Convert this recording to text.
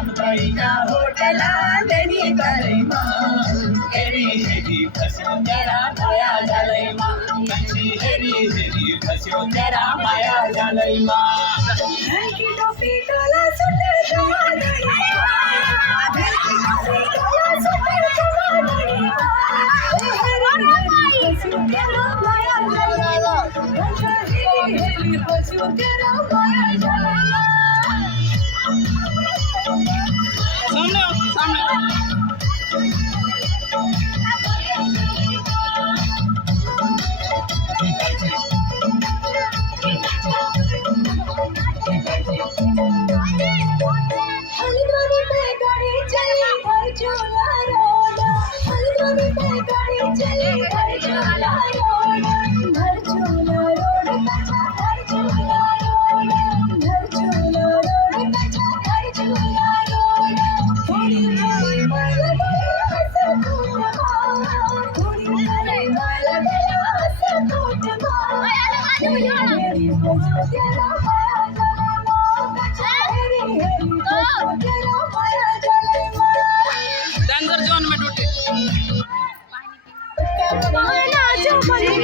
रामबाईच्या होटला त्यांनी झालंय मान हेरी हेरी फसवून जरा माया झालंय मान कशी हेरी हेरी फसवून जरा माया झालंय मान टोपी डोला सुटे जमानडी डोला सुटे जमानडी फसवून जरा माया झालंय फसवून जरा माया झालंय हल्द्वानी पे गाड़ी चली घर झूला रोड हल्द्वानी पे गाड़ी चली घर झूला रोड घर झूला रोड कच्चा घर झूला रोड घर झूला रोड कच्चा घर झूला रोड थोड़ी थोड़ी माल हंस कूट थोड़ी थोड़ी माल हंस कूट मेरी बजो तेरा माया जले माँ कच्चा हेरी हेरी बजो तेरा माया जले माँ डांगर जोन में ड्यूटी माया जो बनी